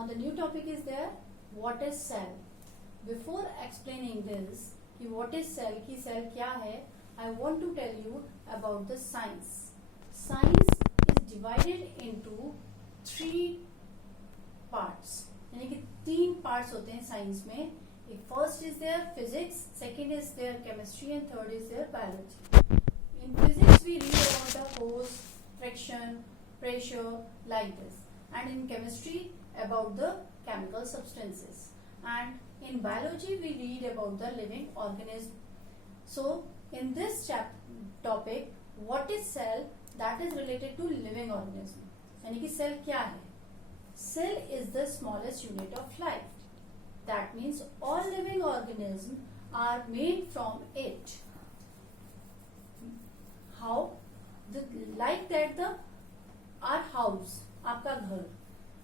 Now the new topic is there, what is cell. Before explaining this कि what is cell की cell क्या है, I want to tell you about the science. Science is divided into 3 parts. यानी कि 3 parts होते हैं science में. एक first is there physics, second is there chemistry and third is there biology. In physics we read about the force, friction, pressure, like this, and in chemistry about the chemical substances, and in biology we read about the living organism. So in this topic, what is cell, that is related to living organism. यानी कि cell क्या है? Cell is the smallest unit of life. That means all living organisms are made from it. How? Like that our house, आपका घर,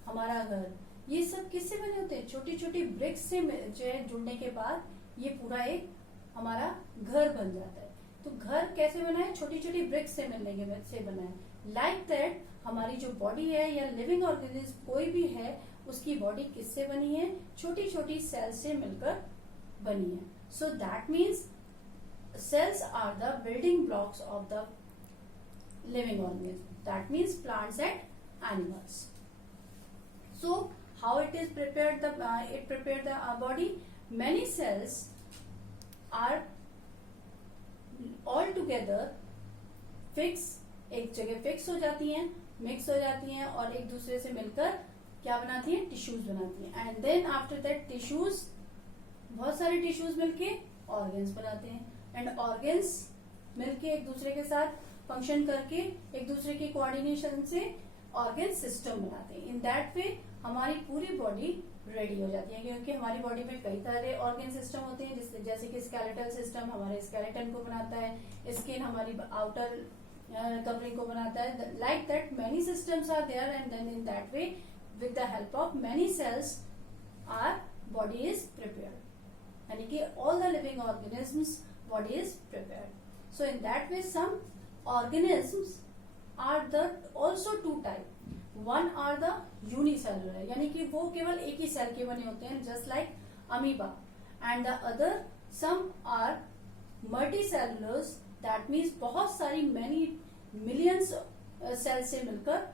हमारा घर, ये सब किससे बने होते हैं? छोटी छोटी ब्रिक्स से जो है जुड़ने के बाद ये पूरा एक हमारा घर बन जाता है. तो घर कैसे बना है? छोटी छोटी ब्रिक्स से मिलने के बाद से बना है. लाइक दैट हमारी जो बॉडी है या लिविंग ऑर्गेनिज्म कोई भी है, उसकी बॉडी किससे बनी है? छोटी छोटी सेल्स से मिलकर बनी है. So that means cells are the building blocks of the living organism. That means plants and animals. So how it is prepared? It prepared the body. Many cells are all together fix, एक जगह fix हो जाती हैं, mix हो जाती हैं और एक दूसरे से मिलकर क्या बनाती हैं? टिश्यूज बनाती हैं. And then after that tissues, बहुत सारे टिश्यूज मिलके ऑर्गन्स बनाते हैं. एंड ऑर्गन्स मिलके एक दूसरे के साथ फंक्शन करके एक दूसरे के कोऑर्डिनेशन से ऑर्गन सिस्टम बनाते हैं. इन दैट वे हमारी पूरी बॉडी रेडी हो जाती है, क्योंकि हमारी बॉडी में कई तरह ऑर्गन सिस्टम होते हैं, जैसे कि स्केलेटल सिस्टम हमारे स्केलेटन को बनाता है, स्किन हमारी आउटर कवरिंग को बनाता है. Like that many systems are there and then in that way with the help of many cells our body is prepared. यानी कि all the living organisms body is prepared. So in that way some organisms are the also 2 type. One are the unicellular, यानी कि वो केवल एक ही cell के बने होते हैं, just like amoeba, and the other some are multicellulars. That means बहुत सारी many millions cells से मिलकर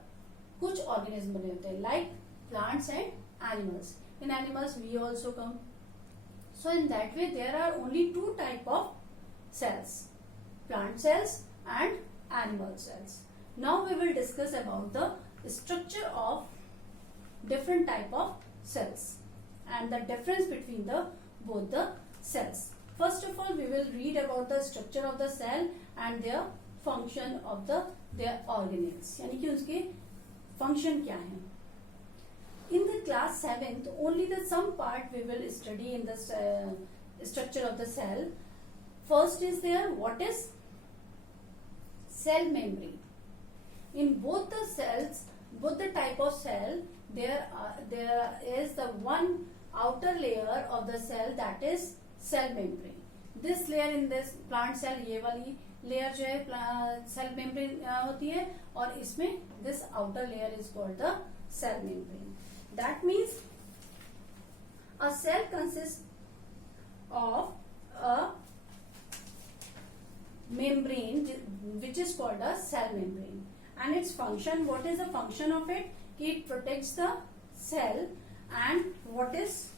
कुछ organism बने होते हैं, like plants and animals. In animals we also come. So in that way there are only 2 type of cells, plant cells and animal cells. Now we will discuss about the structure of different type of cells and the difference between both the cells. First of all we will read about the structure of the cell and their function of their organelles, यानी कि उसके function क्या है. In the class 7th only the some part we will study in the structure of the cell. First is there what is cell membrane. In both the cells, both the type of cell, there is the one outer layer of the cell, that is cell membrane. This layer in this plant cell, ये वाली layer जो है cell membrane होती है, और इसमें this outer layer is called the cell membrane. That means a cell consists of a membrane which is called a cell membrane, and its function, what is the function of it? It protects the cell and what is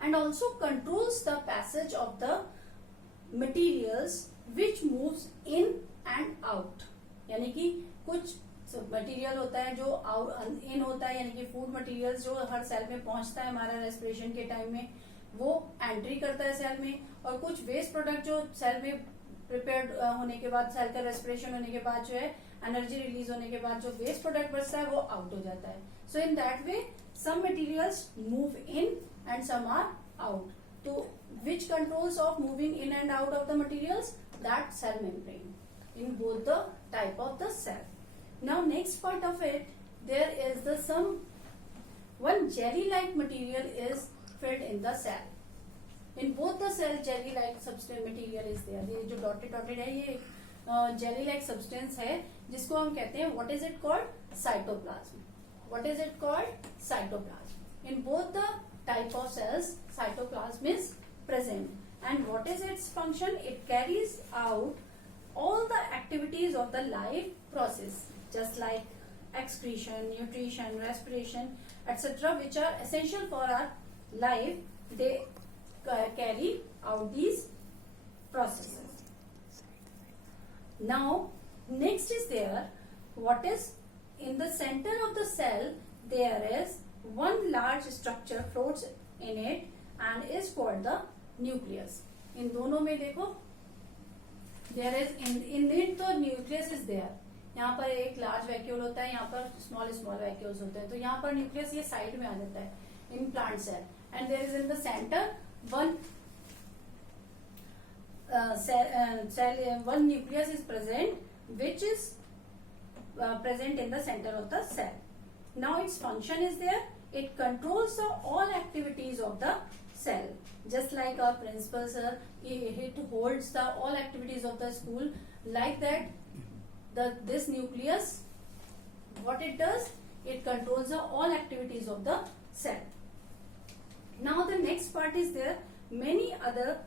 and also controls the passage of the materials which moves in and out. यानी कि कुछ material होता है जो इन होता है, यानी कि फूड मटेरियल्स जो हर सेल में पहुंचता है हमारा रेस्पिरेशन के टाइम में, वो एंट्री करता है सेल में, और कुछ वेस्ट प्रोडक्ट जो सेल में प्रिपेयर्ड होने के बाद, सेल का रेस्पिरेशन होने के बाद जो है एनर्जी रिलीज होने के बाद जो वेस्ट प्रोडक्ट बचता है वो आउट हो जाता है. So in that way some materials move in and some are out. तो which controls of moving in and out of the materials? That cell membrane in both the type of the cell. Now next part of it, there is the one jelly like material is filled in the cell. In both the cell jelly like substance material is there. ये जो dotted है ये jelly like substance है जिसको हम कहते हैं what is it called cytoplasm. What is it called cytoplasm. In both the type of cells cytoplasm is present. And what is its function? It carries out all the activities of the life process, just like excretion, nutrition, respiration, etc., which are essential for our life. They carry out these processes. Now, next is there, what is in the center of the cell, there is one large structure floats in it and is called the nucleus. इन दोनों में देखो there is in it तो nucleus is there. यहाँ पर एक large vacuole होता है, यहाँ पर स्मॉल स्मॉल वैक्यूल्स होते हैं. तो यहाँ पर न्यूक्लियस ये साइड में आ जाता है in plant cell. And there is in the centre one nucleus is present which is present in the center of the cell. Now its function is there. It controls all activities of the cell. Just like our principal sir, it holds the all activities of the school. Like that, this nucleus, what it does, it controls all activities of the cell. Now the next part is there. Many other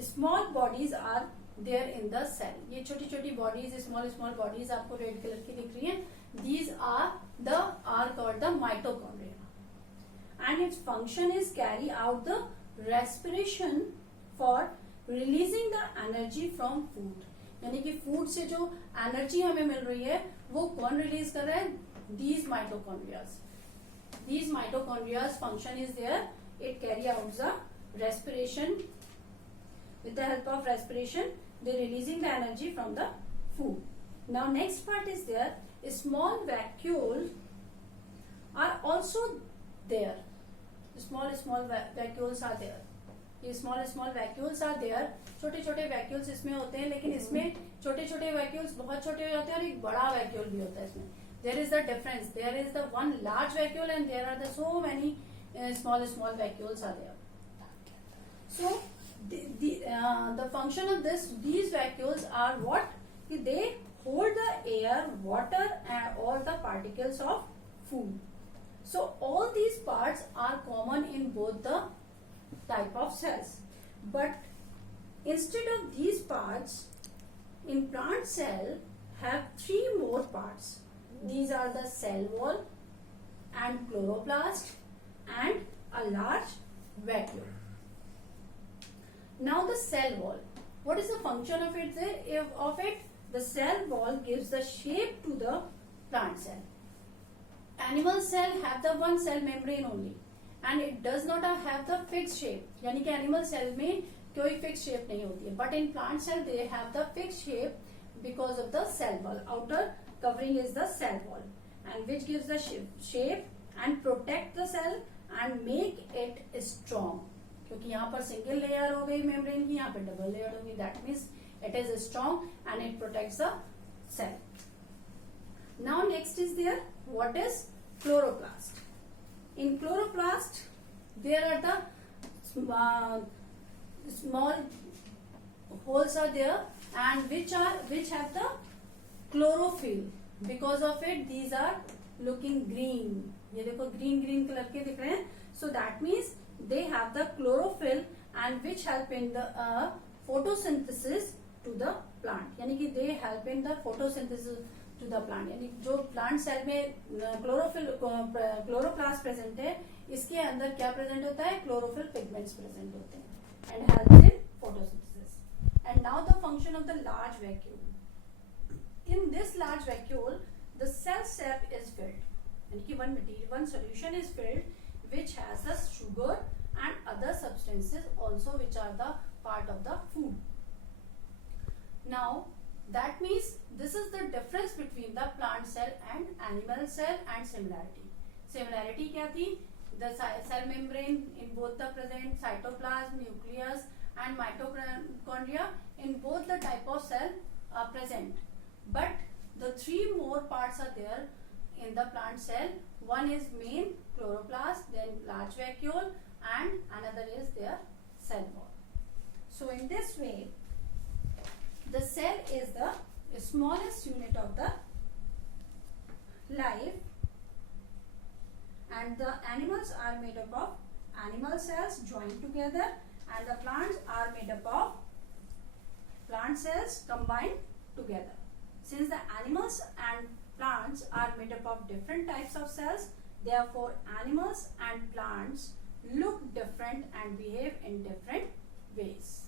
small bodies are there in the cell. ये छोटी छोटी bodies, small bodies आपको red color की दिख रही हैं. These are called the mitochondria. And its function is carry out the respiration for releasing the energy from food. यानी कि food से जो energy हमें मिल रही है वो कौन रिलीज कर रहा है? These mitochondria. These mitochondria's function is there. It carry out the respiration. With the help of respiration, they releasing the energy from the food. Now next part is there. Small vacuoles are also there. Small vacuoles are there. ये small vacuoles are there. छोटे छोटे vacuoles इसमें होते हैं, लेकिन इसमें छोटे छोटे vacuoles बहुत छोटे होते हैं और एक बड़ा vacuole भी होता है इसमें. There is the difference. There is the one large vacuole and there are the so many small vacuoles are there. So the function of these vacuoles are what? They hold the air, water and all the particles of food. So all these parts are common in both the type of cells. But instead of these parts, in plant cell have 3 more parts. These are the cell wall and chloroplast and a large vacuole. Now the cell wall. What is the function of it? The cell wall gives the shape to the plant cell. Animal cell have the one cell membrane only and it does not have the fixed shape. यानी कि animal cell में कोई fixed shape नहीं होती है. But in plant cell they have the fixed shape because of the cell wall. Outer covering is the cell wall and which gives the shape and protect the cell and make it strong. क्योंकि यहाँ पर single layer हो गई membrane की, यहाँ पे double layer होगी. That means it is strong and it protects the cell. Now next is there what is chloroplast. In chloroplast there are the small holes are there and which have the chlorophyll. Because of it these are looking green. ये देखो green colour के दिख रहे हैं. So that means they have the chlorophyll and which help in the photosynthesis to the plant. यानी कि they help in the photosynthesis to the plant. यानी जो plant cell में chloroplast present है, इसके अंदर क्या present होता है? Chlorophyll pigments present होते हैं and helps in photosynthesis. And now the function of the large vacuole. In this large vacuole, the cell sap is filled. यानी कि one solution is filled which has the sugar and other substances also which are the part of the food. Now that means this is the difference between the plant cell and animal cell and similarity. Similarity क्या थी? The cell membrane in both the present cytoplasm, nucleus and mitochondria in both the type of cell are present. But the 3 more parts are there in the plant cell. One is main chloroplast, then large vacuole and another is their cell wall. So in this way the cell is the smallest unit of the life, and the animals are made up of animal cells joined together, and the plants are made up of plant cells combined together. Since the animals and plants are made up of different types of cells, therefore animals and plants look different and behave in different ways.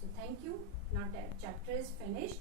So thank you. Now that chapter is finished.